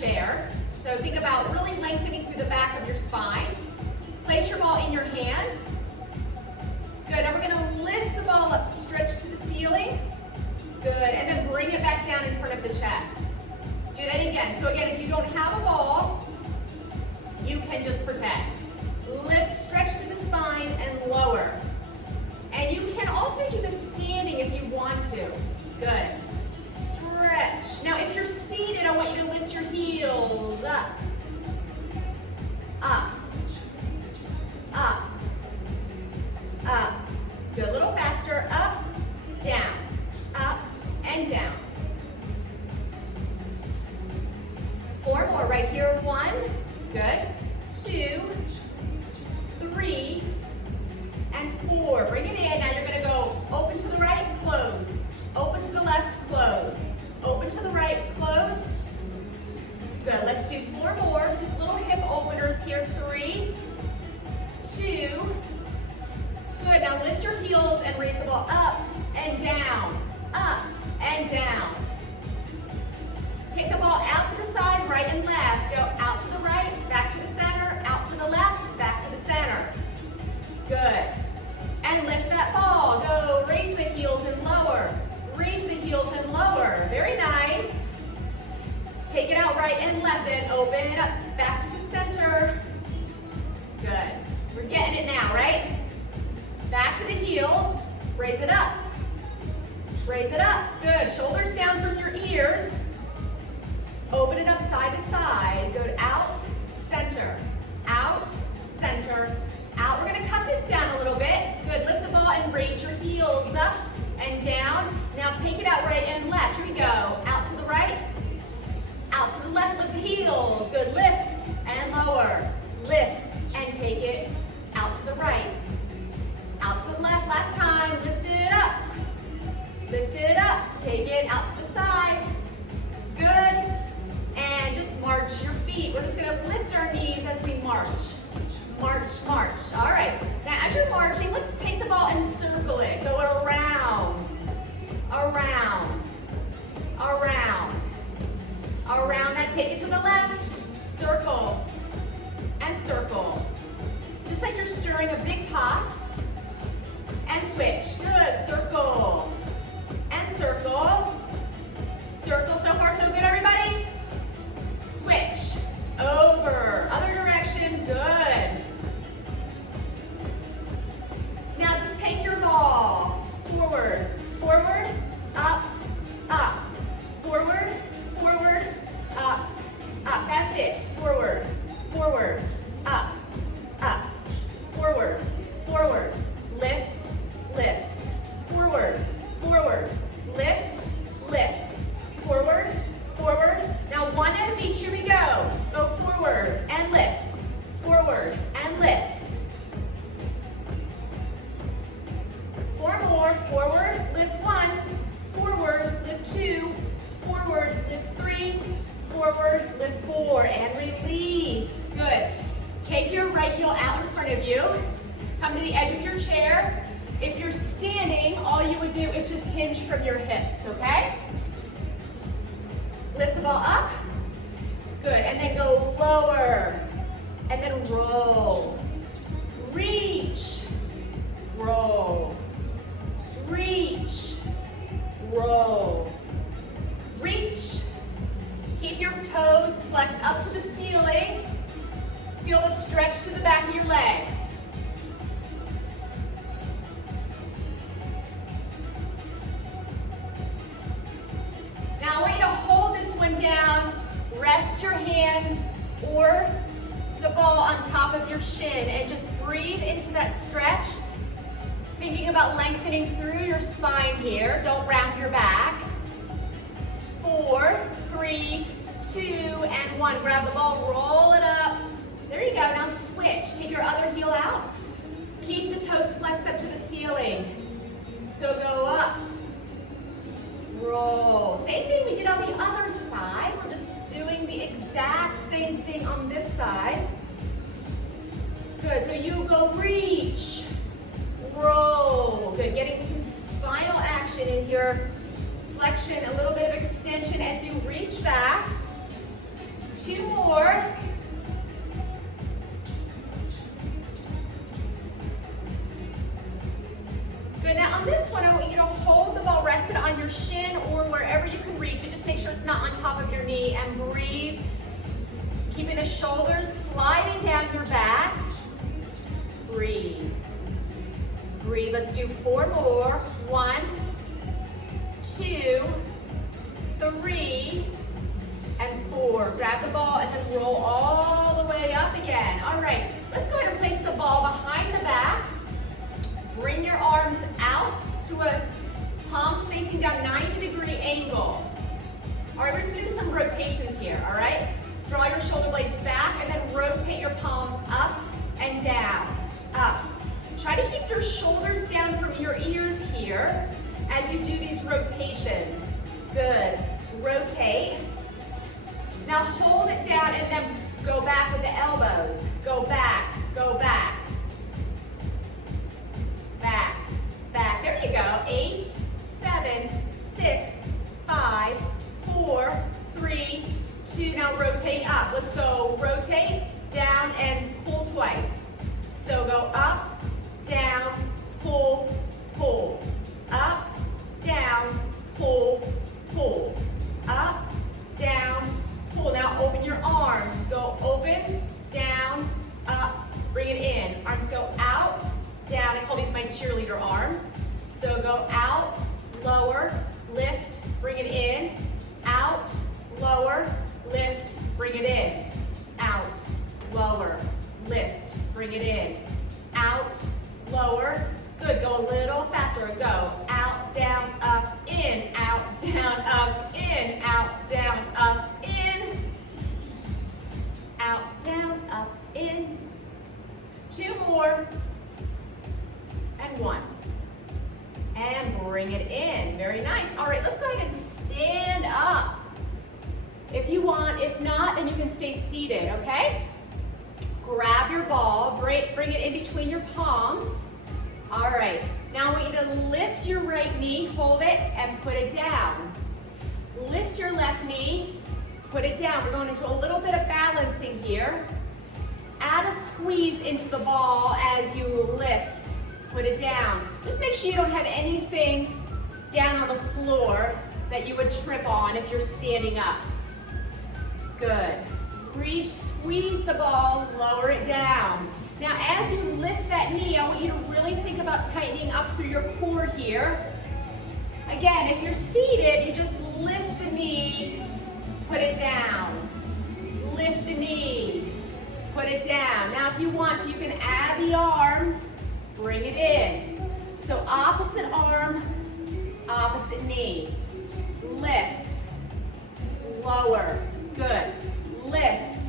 chair. So think about really lengthening through the back of your spine. Place your ball in your hands. Good, now we're gonna lift the ball up, stretch to the ceiling. Good, and then bring it back down in front of the chest. Do that again. So again, if you don't have a ball, you can just pretend. Lift, stretch through the spine, and lower. And you can also do this standing if you want to. Good. Stretch. Now if you're seated, I want you to lift your heels up. Up. Up. Up. Good. A little faster. Up, down. Up, and down. 4 more right here. 1. Good. 2, 3, and 4. Bring it in. Now you're going to go open to the right, close. Open to the left, close. Open to the right, close. Good. Let's do 4 more. Just little hip openers here. 3, 2. Good. Now lift your heels and raise the ball up and down. Up and down. Take the ball out to the side, right and left. Go out to the right, back to the center, out to the left, back to the center. Good. And lift that ball. Go raise the heels and lower. Raise the heels and lower. Very nice. Take it out right and left and open it up. Back to the center. Good. We're getting it now, right? Back to the heels. Raise it up. Raise it up. Good. Shoulders down from your ears. Open it up side to side. Go out, center, out, center, out. We're going to cut this down a little bit. Good. Lift the ball and raise your heels up and down. Now take it out right and left. Here we go. Out to the right, out to the left. Lift the heels. Good. Lift and lower. Lift and take it out to the right, out to the left. Last time. Lift it up. Lift it up. Take it out to the side. Good. And just march your feet. We're just going to lift our knees as we march. March, march. All right. Now as you're marching, let's take the ball and circle it. Go around, around, around, around. Now take it to the left. Circle and circle. Just like you're stirring a big pot. And switch. Good. Circle and circle. Circle. So far, so good, everybody? Switch. Over. Other direction. Good. Now just take your ball. Forward. Forward. Up. Up. Forward. Forward. Up. Up. That's it. Forward. Forward. Up. Up. Forward. Forward. Lift. Lift. Forward. Forward. Lift. Lift. Forward, forward. Now 1 at a beach, here we go. Go forward and lift, forward and lift. 4 more, forward, lift 1, forward, lift 2, forward, lift 3, forward, lift 4, and release. Good. Take your right heel out in front of you. Come to the edge of your chair. If you're standing, all you would do is just hinge from your hips, okay? Lift the ball up. Good. And then go lower. And then roll. Reach. Roll. Reach. Roll. Reach. Keep your toes flexed up to the ceiling. Feel the stretch to the back of your legs. Now I want you to hold this one down, rest your hands or the ball on top of your shin and just breathe into that stretch. Thinking about lengthening through your spine here. Don't round your back. 4, 3, 2, and 1. Grab the ball, roll it up. There you go. Now switch. Take your other heel out. Keep the toes flexed up to the ceiling. So go up. Roll. Same thing we did on the other side. We're just doing the exact same thing on this side. Good. So you go reach. Roll. Good. Getting some spinal action in your flexion, a little bit of extension as you reach back. 2 more. Good, now on this one, I want you to hold the ball rested on your shin or wherever you can reach it. Just make sure it's not on top of your knee and breathe. Keeping the shoulders sliding down your back. Breathe. Breathe, let's do 4 more. 1, 2, 3, and 4. Grab the ball and then roll all the way up again. All right, let's go ahead and place the ball behind the back. Bring your arms out to a palms facing down 90-degree angle. All right, we're just gonna do some rotations here, all right? Draw your shoulder blades back and then rotate your palms up and down, up. Try to keep your shoulders down from your ears here as you do these rotations. Good, rotate. Now hold it down and then go back with the elbows. Go back, go back. Back, back, there you go. 8, 7, 6, 5, 4, 3, 2. Now rotate up. Let's go rotate, down, and pull twice. So go up, down, pull, pull. Up, down, pull, pull. Up, down, pull. Now open your arms. Go open, down, up, bring it in. Arms go out, down. I call these my cheerleader arms. So go out, lower, lift, bring it in. Out, lower, lift, bring it in. Out, lower, lift, bring it in. Out, lower. Good, go a little faster. Go out, down, up, in. Out, down, up, in. Out, down, up, in. Out, down, up, in. 2 more. And 1. And bring it in. Very nice. All right, let's go ahead and stand up. If you want, if not, then you can stay seated, okay? Grab your ball, bring it in between your palms. All right, now I want you to lift your right knee, hold it, and put it down. Lift your left knee, put it down. We're going into a little bit of balancing here. Add a squeeze into the ball as you lift, put it down. Just make sure you don't have anything down on the floor that you would trip on if you're standing up. Good. Reach, squeeze the ball, lower it down. Now as you lift that knee, I want you to really think about tightening up through your core here. Again, if you're seated, you just lift the knee, put it down. Lift the knee, put it down. Now if you want to, you can add the arms, bring it in. So opposite arm, opposite knee. Lift, lower, good. Lift.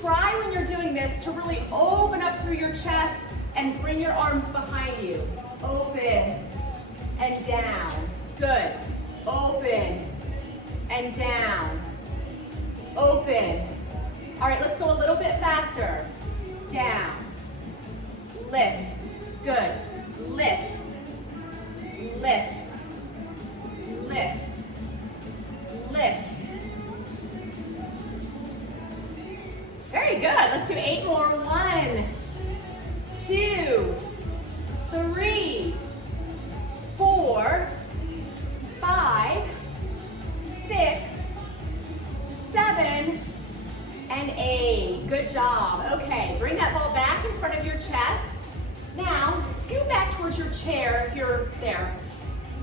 Try when you're doing this to really open up through your chest and bring your arms behind you. Open and down. Good. Open and down. Open. All right, let's go a little bit faster. Down. Lift. Good. Lift. Lift. Lift. Lift. Very good. Let's do 8 more. 1, 2, 3, 4, 5, 6, 7, and 8. Good job. Okay, bring that ball back in front of your chest. Now, scoot back towards your chair if you're there.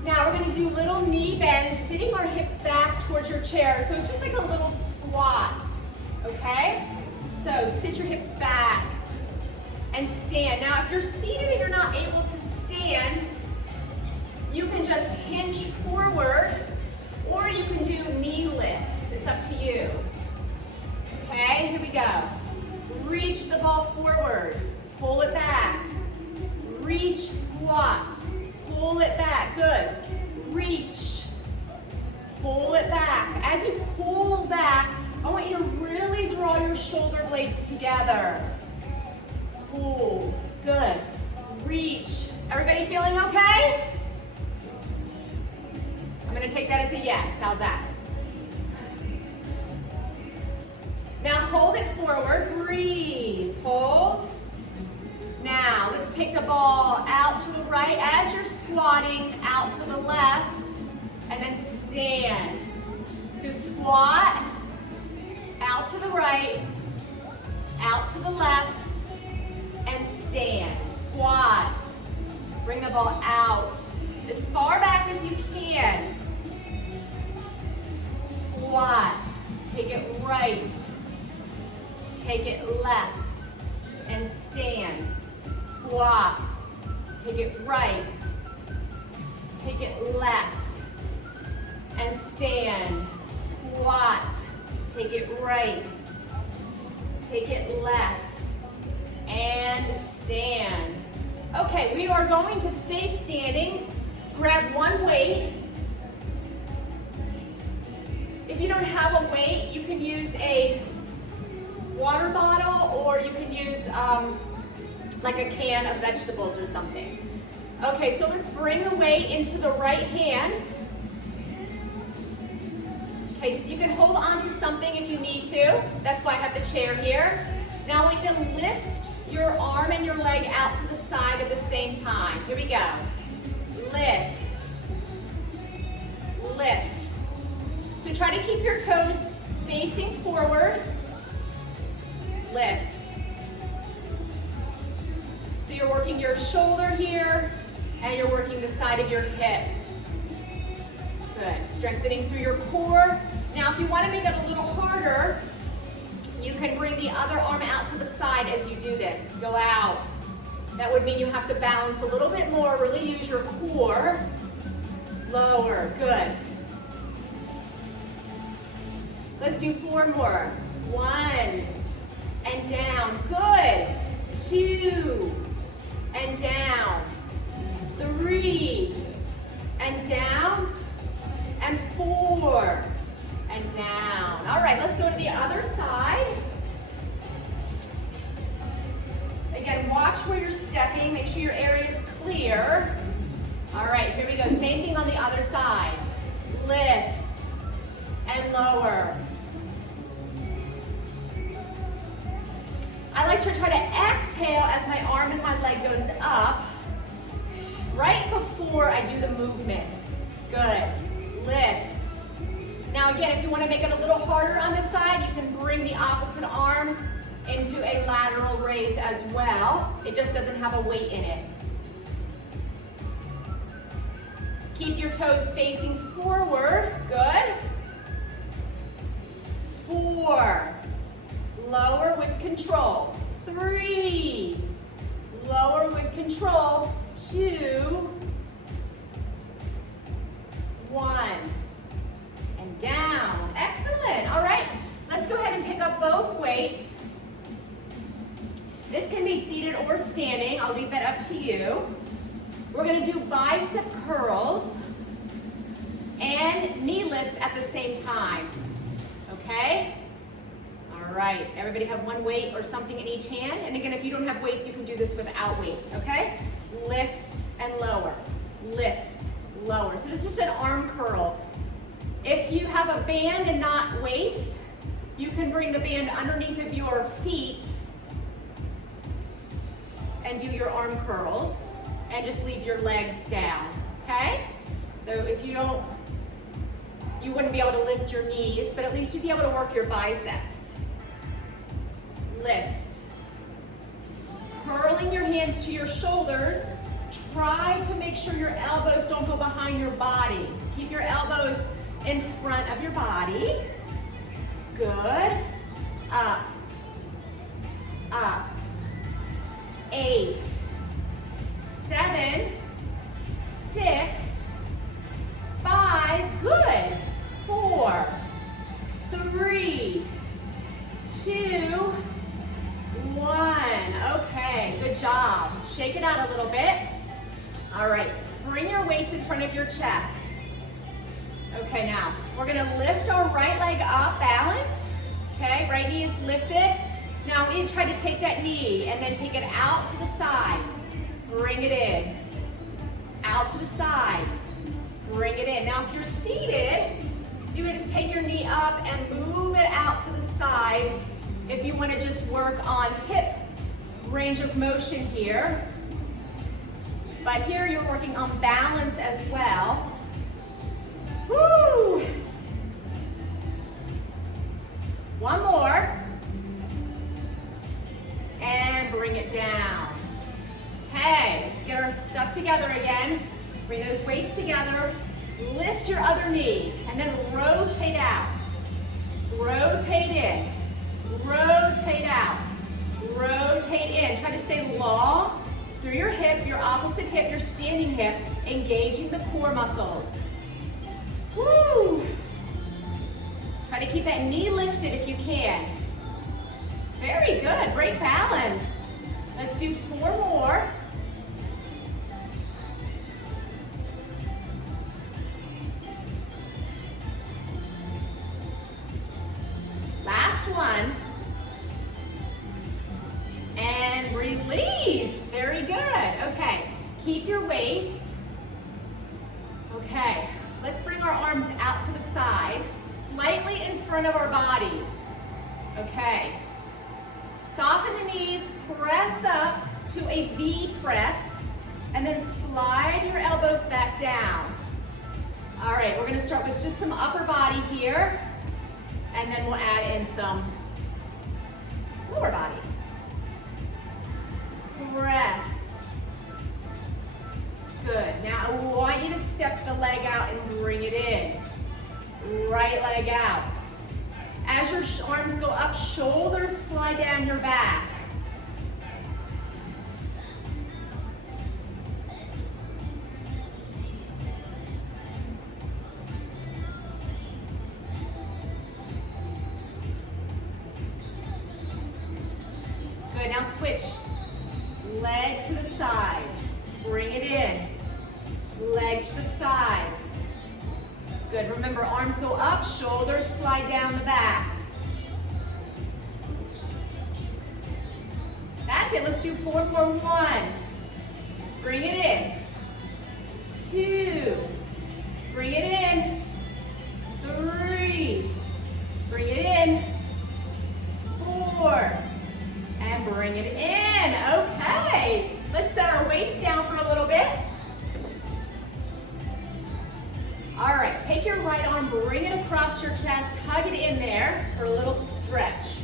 Now we're going to do little knee bends, sitting our hips back towards your chair. So it's just like a little squat, okay? So sit your hips back and stand. Now if you're seated and you're not able to stand, you can just hinge forward or you can do knee lifts. It's up to you. Okay, here we go. Reach the ball forward, pull it back. Reach, squat, pull it back, good. Reach, pull it back. As you pull back, I want you to really draw your shoulder blades together. Pull, good. Reach. Everybody feeling okay? I'm gonna take that as a yes, how's that? Now hold it forward, breathe, hold. Now let's take the ball out to the right as you're squatting, out to the left, and then stand. So squat, out to the right, out to the left, and stand. Squat, bring the ball out as far back as you can. Squat, take it right, take it left, and stand. Squat, take it right, take it left, and stand. Squat, take it right, take it left, and stand. Okay, we are going to stay standing. Grab one weight. If you don't have a weight, you can use a water bottle, or you can use like a can of vegetables or something. Okay, so let's bring the weight into the right hand. Okay, so you can hold on to something if you need to. That's why I have the chair here. Now we can lift your arm and your leg out to the side at the same time. Here we go. Lift. Lift. So try to keep your toes facing forward. Lift. So you're working your shoulder here, and you're working the side of your hip. Good. Strengthening through your core. Now, if you want to make it a little harder, you can bring the other arm out to the side as you do this. Go out. That would mean you have to balance a little bit more. Really use your core. Lower. Good. Let's do 4 more. 1 and down. Good. 2 and down. 3 and down. And 4 and down. All right, let's go to the other side. Again, watch where you're stepping. Make sure your area is clear. All right, here we go. Same thing on the other side. Lift and lower. I like to try to exhale as my arm and my leg goes up right before I do the movement. Good. Lift. Now again, if you want to make it a little harder on this side, you can bring the opposite arm into a lateral raise as well. It just doesn't have a weight in it. Keep your toes facing forward. Good. 4. Lower with control. 3. Lower with control. 2. 1. And down. Excellent. All right. Let's go ahead and pick up both weights. This can be seated or standing. I'll leave that up to you. We're going to do bicep curls and knee lifts at the same time. Okay? All right. Everybody have one weight or something in each hand. And again, if you don't have weights, you can do this without weights. Okay? Lift and lower. Lift, lower. So this is just an arm curl. If you have a band and not weights, you can bring the band underneath of your feet and do your arm curls and just leave your legs down, okay? So if you don't, you wouldn't be able to lift your knees, but at least you'd be able to work your biceps. Lift. Curling your hands to your shoulders. Try to make sure your elbows don't go behind your body. Keep your elbows in front of your body. Good. Up. Up. 8, 7, 6, 5, good. 4, 3, 2, 1. Okay, good job. Shake it out a little bit. All right, bring your weights in front of your chest. Okay, now we're gonna lift our right leg up, balance. Okay, right knee is lifted. Now we try to take that knee and then take it out to the side. Bring it in. Out to the side. Bring it in. Now if you're seated, you can just take your knee up and move it out out to the side if you want to just work on hip range of motion here. But here you're working on balance as well. Woo! One more. And bring it down. Okay, let's get our stuff together again. Bring those weights together. Lift your other knee and then rotate out. Rotate in. Rotate out. Rotate in. Try to stay long through your hip, your opposite hip, your standing hip, engaging the core muscles. Woo! Try to keep that knee lifted if you can. Very good, great balance. Let's do 4 more. Last one. And release. Very good. Okay, keep your weights. Okay, let's bring our arms out to the side, slightly in front of our bodies. Okay. Soften the knees, press up to a V press, and then slide your elbows back down. All right, we're gonna start with just some upper body here, and then we'll add in some lower body. Press. Good. Now I want you to step the leg out and bring it in. Right leg out. As your arms go up, shoulders slide down your back. Good, now switch. Leg to the side. Bring it in. Leg to the side. Good, remember arms go up, shoulders slide down the back. That's it, let's do 4 more. 1. Bring it in. 2. Bring it in. 3. Bring it in. 4. And bring it in. Okay, let's set our weights down for a little bit. All right, take your right arm, bring it across your chest, hug it in there for a little stretch.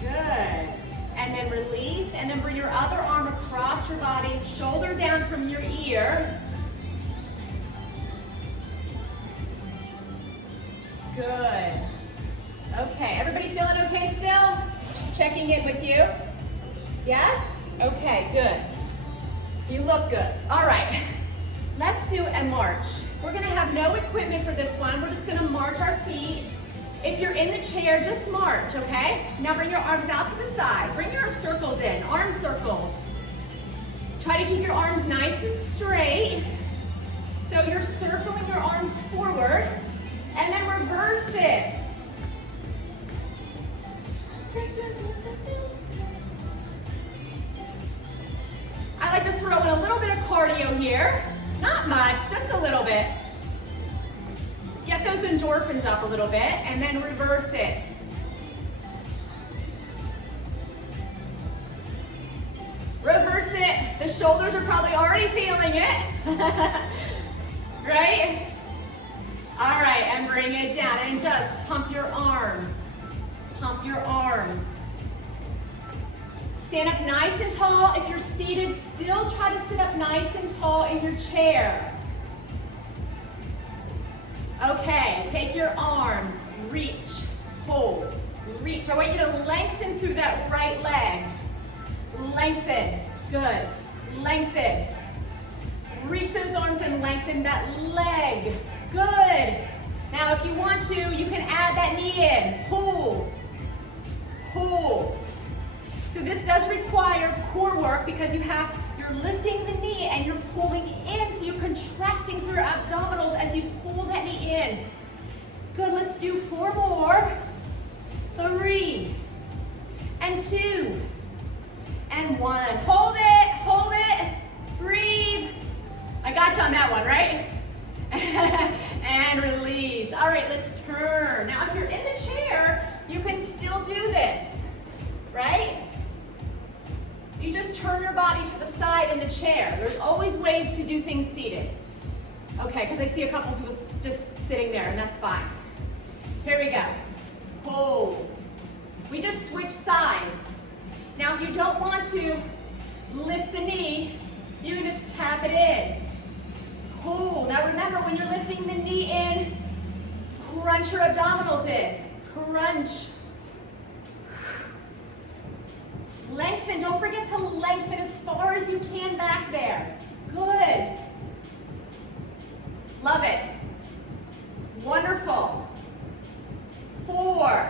Good. And then release, and then bring your other arm across your body, shoulder down from your ear. Good. Okay, everybody feeling okay still? Just checking in with you. Yes? Okay, good. You look good. All right, let's do a march. We're gonna have no equipment for this one. We're just gonna march our feet. If you're in the chair, just march, okay? Now bring your arms out to the side. Bring your circles in, arm circles. Try to keep your arms nice and straight. So you're circling your arms forward, and then reverse it. I like to throw in a little bit of cardio here. Not much, just a little bit. Get those endorphins up a little bit and then reverse it. Reverse it. The shoulders are probably already feeling it. Right? All right, and bring it down and just pump your arms. Pump your arms. Stand up nice and tall. If you're seated, still try to sit up nice and tall in your chair. Okay, take your arms, reach, hold, reach. I want you to lengthen through that right leg. Lengthen, good, lengthen. Reach those arms and lengthen that leg, good. Now if you want to, you can add that knee in, pull, pull. So this does require core work because you're lifting the knee and you're pulling in, so you're contracting through your abdominals as you pull that knee in. Good, let's do 4 more. 3, and 2, and 1. Hold it, breathe. I got you on you just turn your body to the side in the chair. There's always ways to do things seated. Okay, because I see a couple people just sitting there, and that's fine. Here we go. Hold. We just switch sides. Now, if you don't want to lift the knee, you can just tap it in. Hold. Now remember, when you're lifting the knee in, crunch your abdominals in. Crunch. Lengthen. Don't forget to lengthen as far as you can back there. Good. Love it. Wonderful. 4,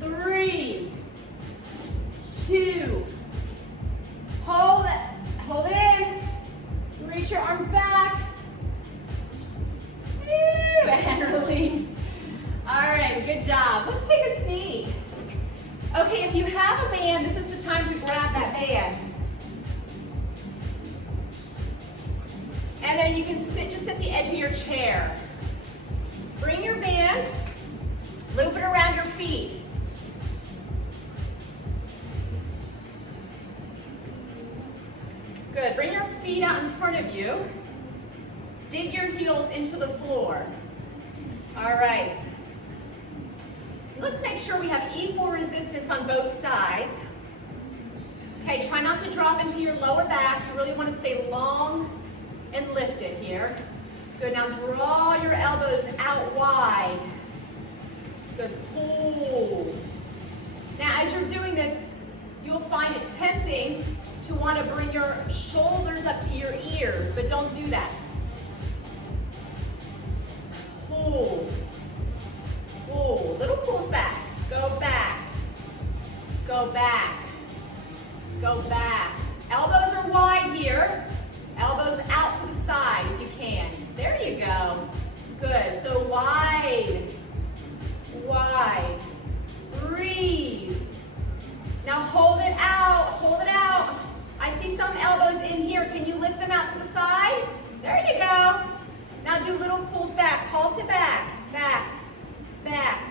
3, 2. Hold it. Hold it in. Reach your arms back. And release. All right, good job. Let's take a seat. Okay, if you have a band, this is the time to grab that band. And then you can sit just at the edge of your chair. Bring your band, loop it around your feet. Good, bring your feet out in front of you. Dig your heels into the floor. All right. Let's make sure we have equal resistance on both sides. Okay, try not to drop into your lower back. You really want to stay long and lifted here. Good, now draw your elbows out wide. Good, pull. Now as you're doing this, you'll find it tempting to want to bring your shoulders up to your ears, but don't do that. Pull. Pull. Little pulls back. Go back. Go back. Go back. Elbows are wide here. Elbows out to the side if you can. There you go. Good. So wide. Wide. Breathe. Now hold it out. Hold it out. I see some elbows in here. Can you lift them out to the side? There you go. Now do little pulls back. Pulse it back. Back. Back.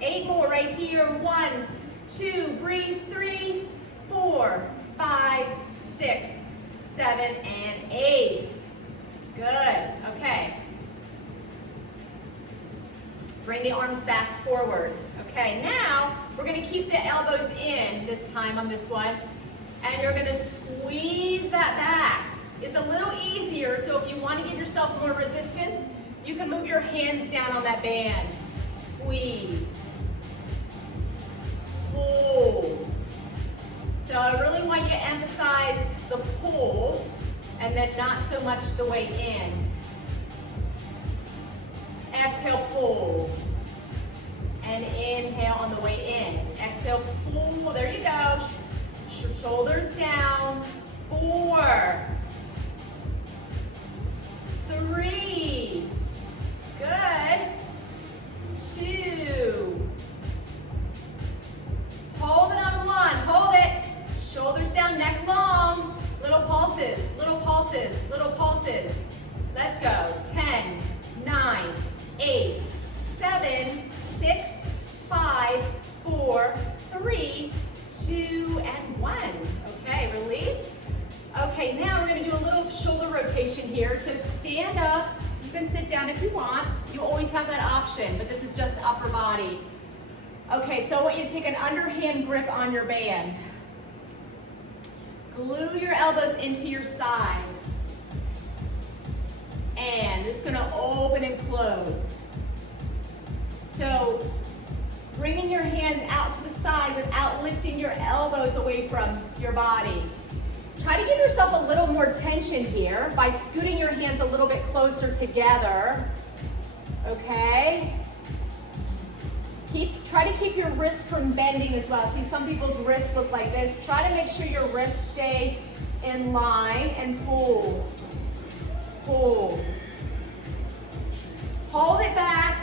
8 more right here. 1, 2, breathe. 3, 4, 5, 6, 7, and 8. Good. Okay. Bring the arms back forward. Okay, now we're going to keep the elbows in this time on this one. And you're going to squeeze that back. It's a little easier, so if you want to give yourself more resistance, you can move your hands down on that band. Squeeze. Pull. So I really want you to emphasize the pull and then not so much the way in. Exhale, pull. And inhale on the way in. Exhale, pull. There you go. Shoulders down. 4, 3. Good. 2. Hold it on 1. Hold it. Shoulders down, neck long. Little pulses, little pulses, little pulses. Let's go. 10, 9, 8, 7, 6, 5, 4, 3, 2, and 1. Okay, release. Okay, now we're going to do a little shoulder rotation here. So stand up. You can sit down if you want. You always have that option, but this is just upper body. Okay, so I want you to take an underhand grip on your band. Glue your elbows into your sides. And just going to open and close. So bringing your hands out to the side without lifting your elbows away from your body. Try to give yourself a little more tension here by scooting your hands a little bit closer together. Okay? Try to keep your wrists from bending as well. See, some people's wrists look like this. Try to make sure your wrists stay in line and pull. Pull. Hold it back.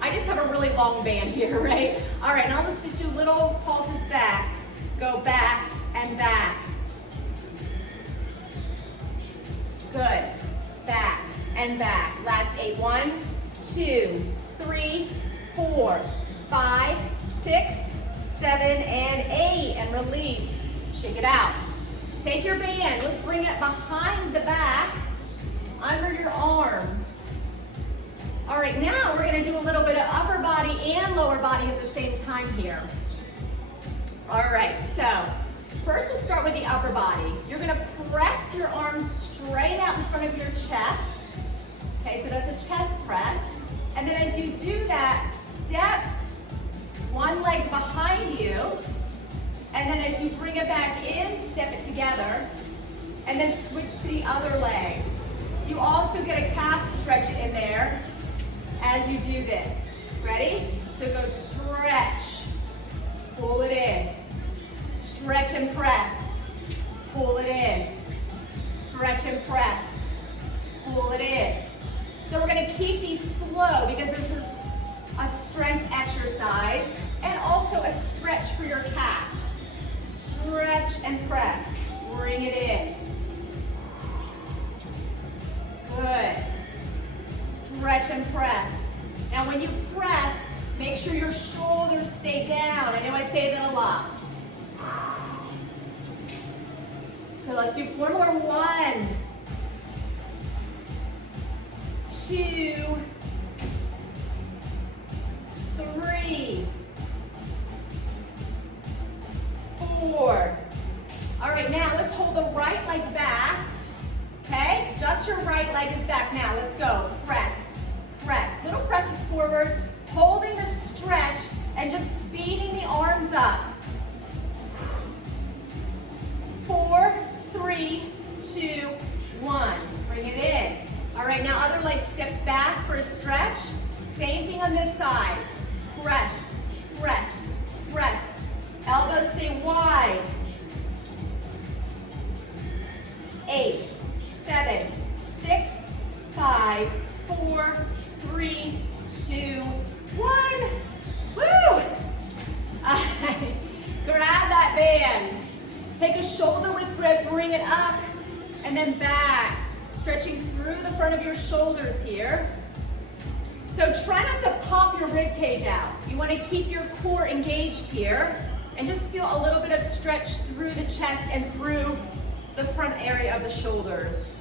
I just have a really long band here, right? All right, now let's just do little pulses back. Go back and back. Good. Back and back. Last 8. 1, 2, 3, 4, 5, 6, 7, and 8. And release. it out. Take your band, let's bring it behind the back, under your arms. All right, now we're gonna do a little bit of upper body and lower body at the same time here. All right, so first let's start with the upper body. You're gonna press your arms straight out in front of your chest. Okay, so that's a chest press. And then as you do that, step one leg behind you. And then as you bring it back in, step it together. And then switch to the other leg. You also get a calf stretch in there as you do this. Ready? So go stretch, pull it in. Stretch and press, pull it in. Stretch and press, pull it in. So we're gonna keep these slow because this is a strength exercise and also a stretch for your calf. Stretch and press, bring it in. Good. Stretch and press. Now when you press, make sure your shoulders stay down. I know I say that a lot. So let's do 4 more. 1, 2, 3, 4. All right, now let's hold the right leg back. Okay, just your right leg is back now. Let's go. Press, press. Little presses forward, holding the stretch and just speeding the arms up. 4, 3, 2, 1. Bring it in. All right, now other leg steps back for a stretch. Same thing on this side. Press, press, press. Elbows stay wide. 8, 7, 6, 5, 4, 3, 2, 1. Woo! Grab that band. Take a shoulder width grip, bring it up, and then back. Stretching through the front of your shoulders here. So try not to pop your rib cage out. You want to keep your core engaged here and just feel a little bit of stretch through the chest and through the front area of the shoulders.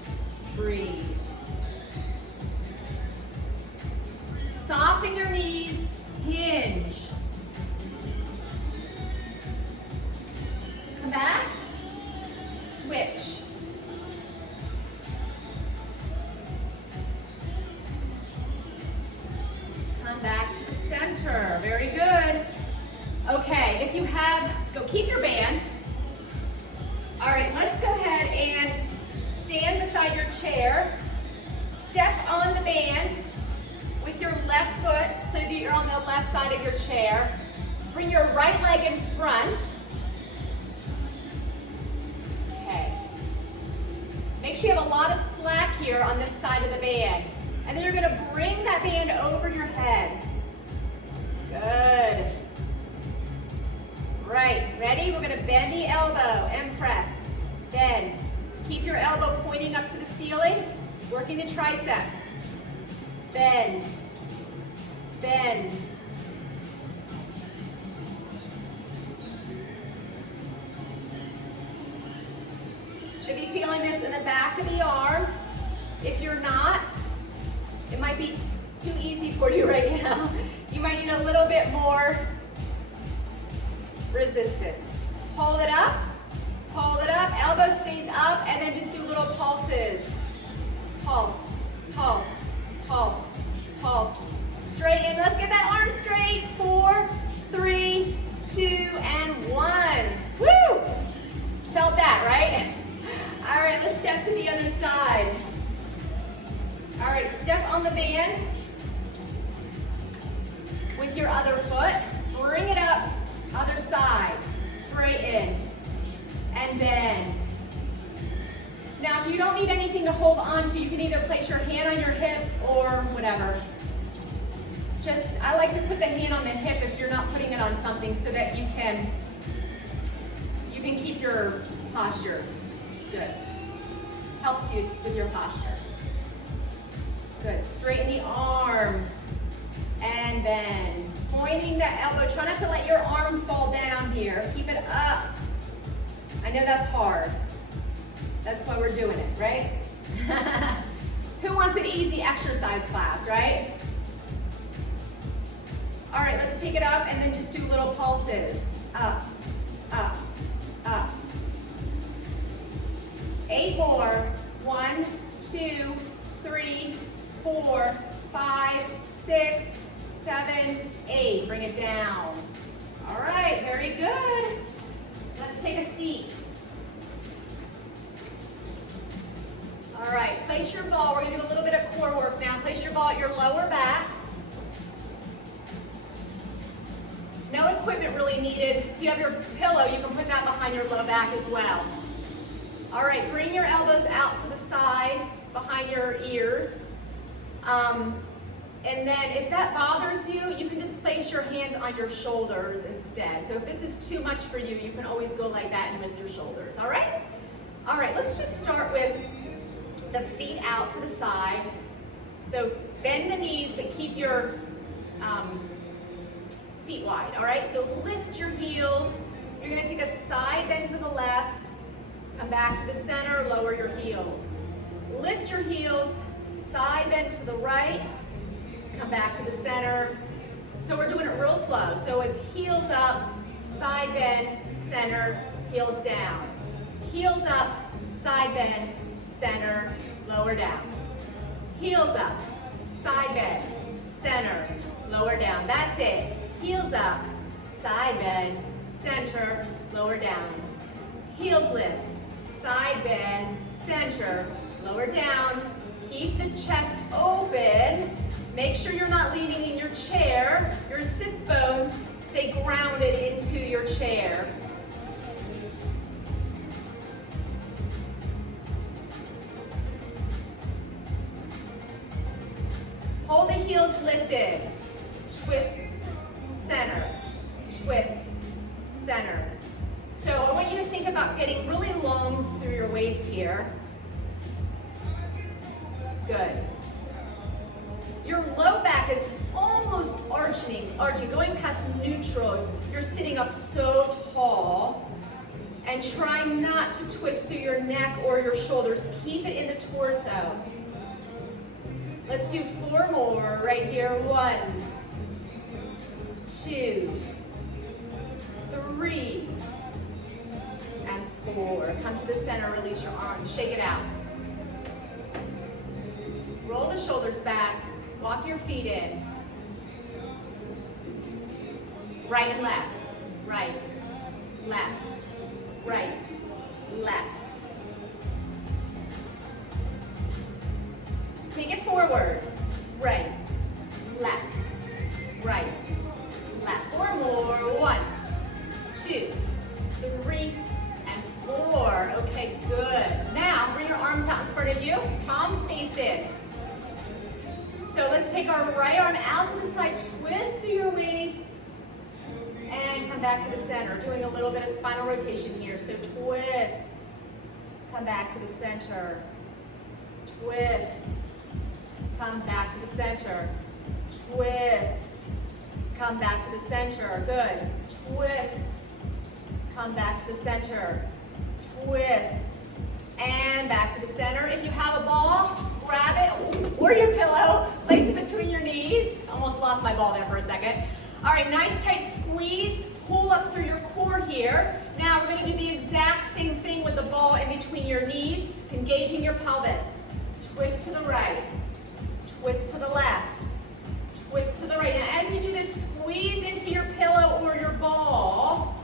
Breathe. Soften your knees, hinge. Come back, switch. Come back to the center, very good. Okay, if you have, go keep your band. All right, let's go ahead and stand beside your chair. Step on the band with your left foot so that you're on the left side of your chair. Bring your right leg in front. Okay. Make sure you have a lot of slack here on this side of the band. And then you're gonna bring that band over your head. Good. Right, ready? We're gonna bend the elbow and press. Bend. Keep your elbow pointing up to the ceiling, working the tricep. Bend. Bend. Should be feeling this in the back of the arm. If you're not, it might be too easy for you right now. You might need a little bit more resistance. Hold it up, elbow stays up, and then just do little pulses. Pulse, pulse, pulse, pulse. Straight in, let's get that arm straight. 4, 3, 2, and 1. Woo! Felt that, right? All right, let's step to the other side. All right, step on the band with your other foot. Bring it up, other side. Straighten and bend. Now, if you don't need anything to hold on to, you can either place your hand on your hip or whatever. Just, I like to put the hand on the hip if you're not putting it on something so that you can keep your posture good. Helps you with your posture. Good, straighten the arm and bend. Pointing the elbow, try not to let your arm fall down here. Keep it up. I know that's hard. That's why we're doing it, right? Who wants an easy exercise class, right? All right, let's take it up and then just do little pulses. Up, up, up. 8 more. 1, 2, 3, 4, 5, 6, 7, 8. Bring it down. All right, very good. Let's take a seat. All right, place your ball. We're gonna do a little bit of core work now. Place your ball at your lower back. No equipment really needed. If you have your pillow, you can put that behind your low back as well. All right, bring your elbows out to the side, behind your ears. And then if that bothers you, you can just place your hands on your shoulders instead. So if this is too much for you, you can always go like that and lift your shoulders, all right? All right, let's just start with the feet out to the side. So bend the knees, but keep your feet wide, all right? So lift your heels. You're gonna take a side bend to the left, come back to the center, lower your heels. Lift your heels, side bend to the right, come back to the center. So we're doing it real slow. So it's heels up, side bend, center, heels down. Heels up, side bend, center, lower down. Heels up, side bend, center, lower down. That's it. Heels up, side bend, center, lower down. Heels lift, side bend, center, lower down. Keep the chest open. Make sure you're not leaning in your chair. Your sits bones stay grounded into your chair. Hold the heels lifted. Twist, center, twist, center. So I want you to think about getting really long through your waist here. Good. Your low back is almost arching, going past neutral. You're sitting up so tall. And try not to twist through your neck or your shoulders. Keep it in the torso. Let's do 4 more right here. 1, 2, 3, and 4. Come to the center, release your arms, shake it out. Roll the shoulders back, walk your feet in. Right and left, right, left, right, left. Take it forward, right, left, right, left. 4 more, 1, 2, 3, and 4. Okay, good. Now, bring your arms out in front of you, palms face in. So let's take our right arm out to the side, twist through your waist, and come back to the center. Doing a little bit of spinal rotation here. So twist, come back to the center, twist, come back to the center, twist, come back to the center. Good. Twist, come back to the center, twist, and back to the center. If you have a ball, grab it, or your pillow, place it between your knees. Almost lost my ball there for a second. All right, nice tight squeeze, pull up through your core here. Now we're gonna do the exact same thing with the ball in between your knees, engaging your pelvis. Twist to the right, twist to the left, twist to the right. Now as you do this, squeeze into your pillow or your ball.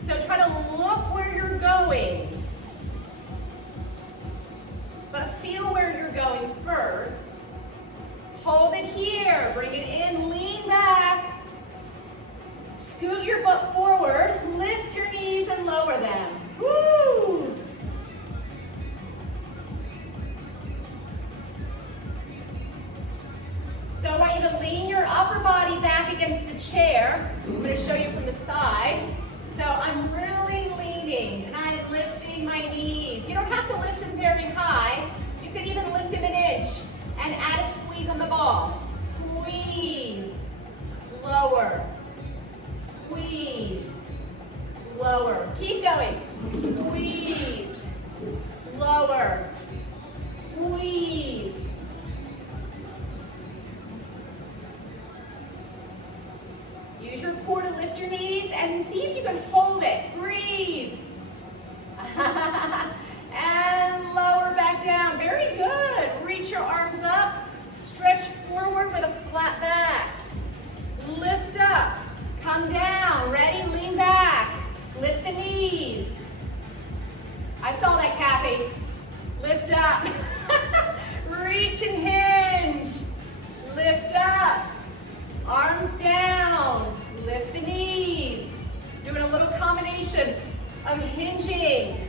So try to look where you're going, but feel where you're going first. Hold it here, bring it in, lean back. Scoot your butt forward, lift your knees and lower them. Woo! So I want you to lean your upper body back against the chair. I'm going to show you from the side. So I'm really leaning and I'm lifting lower. Keep going. Squeeze, lower, squeeze. Use your core to lift your knees and see if you can hold it. Breathe. And lower back down. Very good. Reach your arms up. Stretch forward with a flat back. Lift up. Come down. Ready? Lean back. Lift the knees. I saw that, Kathy. Lift up. Reach and hinge. Lift up. Arms down. Lift the knees. Doing a little combination of hinging,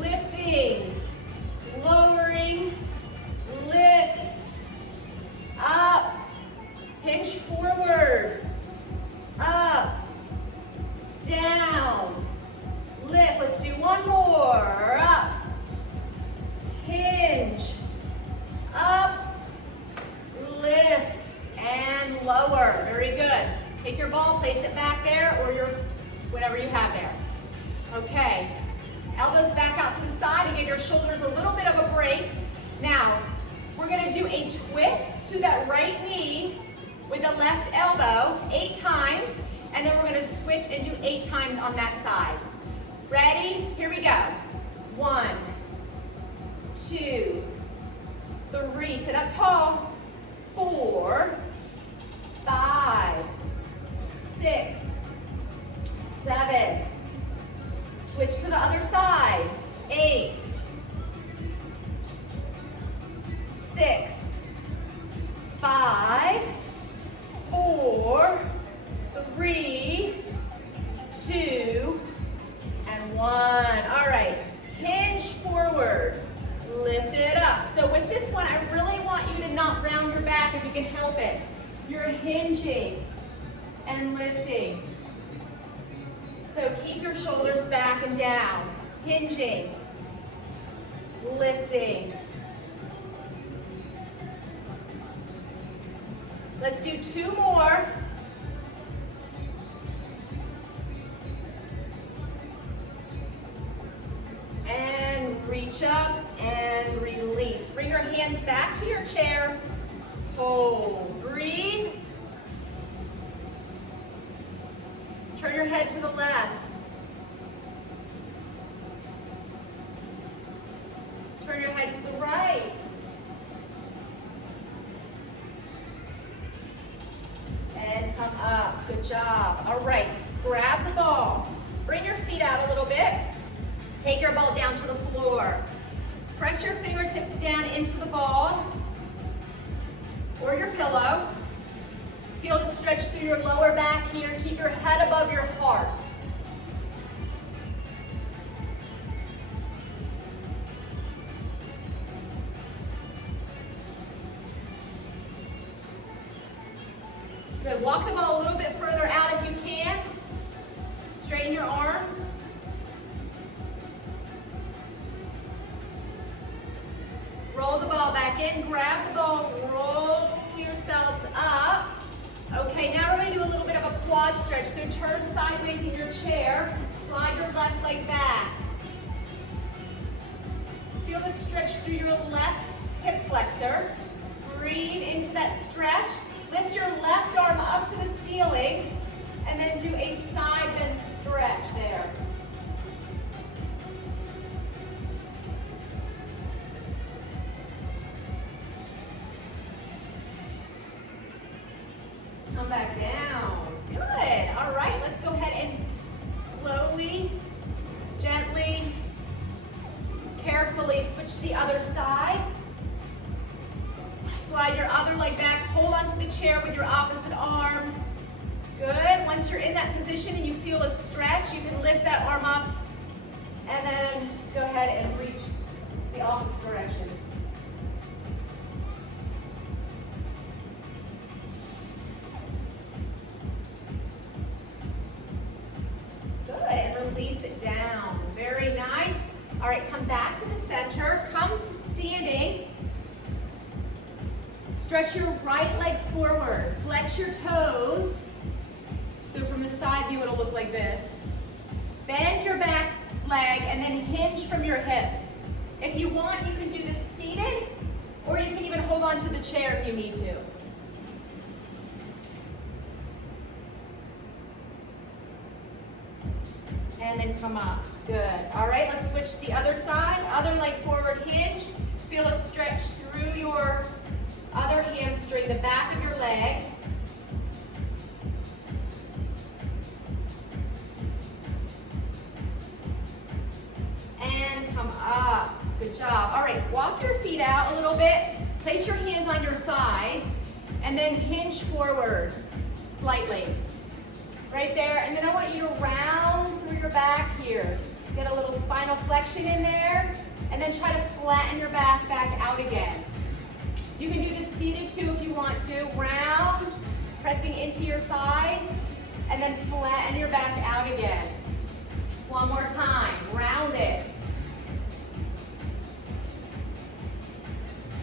lifting, lowering, lift, up, hinge forward, up, down, lift. Let's do one more. Up, hinge, up, lift, and lower. Very good. Take your ball, place it back there, or your whatever you have there. Okay. Elbows back out to the side and give your shoulders a little bit of a break. Now, we're going to do a twist to that right knee with the left elbow 8 times, and then we're going to switch and do 8 times on that side. Ready? Here we go. 1, 2, 3. Sit up tall. 4, 5, 6, 7. Switch to the other side. 8, 6, 5, 4, 3, 2, and 1. All right. Hinge forward. Lift it up. So with this one, I really want you to not round your back if you can help it. You're hinging and lifting. So keep your shoulders back and down. Hinging, lifting. Let's do 2 more. And reach up and release. Bring your hands back to your chair. Hold. Breathe. Turn your head to the left. Turn your head to the right. And come up. Good job. All right. Grab the ball. Bring your feet out a little bit. Take your ball down to the floor. Press your fingertips down into the ball or your pillow. Feel the stretch through your lower back here. Keep your head above your heart. Good. Walk the ball a little bit further out if you can. Straighten your arms. Roll the ball back in. Grab the ball. Roll yourselves up. Okay, now we're going to do a little bit of a quad stretch. So turn sideways in your chair. Slide your left leg back. Feel the stretch through your left hip flexor. Breathe into that stretch. Lift your left arm up to the ceiling. And then do a side bend stretch there. Come back down. Good. All right, let's go ahead and slowly, gently, carefully switch to the other side. Slide your other leg back. Hold onto the chair with your opposite arm. Good. Once you're in that position and you feel a stretch, you can lift that arm up and then go ahead and reach the opposite direction. And release it down. Very nice. All right, come back to the center. Come to standing. Stretch your right leg forward. Flex your toes. So from the side view, it'll look like this. Bend your back leg and then hinge from your hips. If you want, you can do this seated, or you can even hold on to the chair if you need to. And then come up. Good. All right, let's switch to the other side. Other leg forward hinge. Feel a stretch through your other hamstring, the back of your leg. And come up. Good job. All right, walk your feet out a little bit. Place your hands on your thighs and then hinge forward slightly. Right there, and then I want you to round through your back here. Get a little spinal flexion in there, and then try to flatten your back out again. You can do this seated too if you want to. Round, pressing into your thighs, and then flatten your back out again. One more time, round it.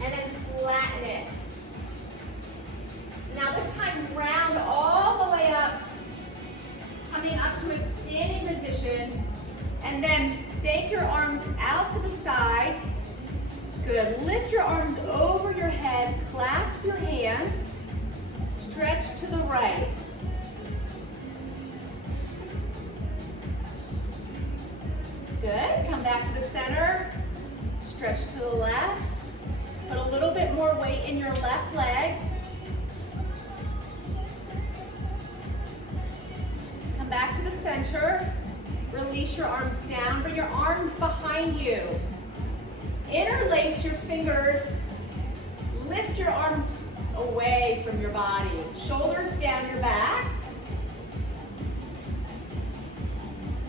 And then flatten it. Now this time, round all the way up, coming up to a standing position, and then take your arms out to the side. Good. Lift your arms over your head, clasp your hands, stretch to the right. Good. Come back to the center, stretch to the left. Put a little bit more weight in your left leg. Back to the center, release your arms down, bring your arms behind you. Interlace your fingers, lift your arms away from your body. Shoulders down your back.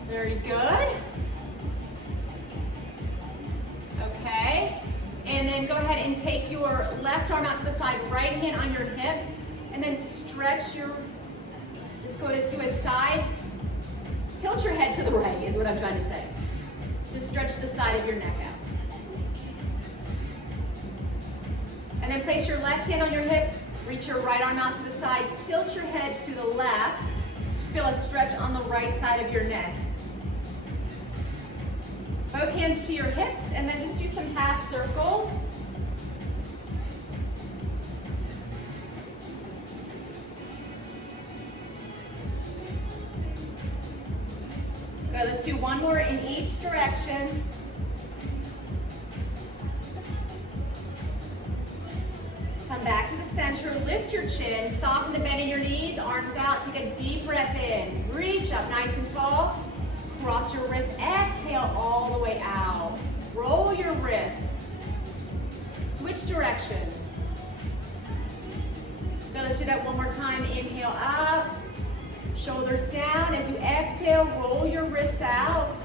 Very good. Okay, and then go ahead and take your left arm out to the side, right hand on your hip, and then stretch your Just go to do a side, tilt your head to the right is what I'm trying to say. Just stretch the side of your neck out. And then place your left hand on your hip, reach your right arm out to the side, tilt your head to the left, feel a stretch on the right side of your neck. Both hands to your hips, and then just do some half circles. Good, let's do one more in each direction. Come back to the center, lift your chin, soften the bend in your knees, arms out, take a deep breath in. Reach up nice and tall, cross your wrists, exhale all the way out. Roll your wrists, switch directions. Good, let's do that one more time. Inhale up. Shoulders down. As you exhale, roll your wrists out.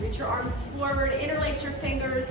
Reach your arms forward, interlace your fingers,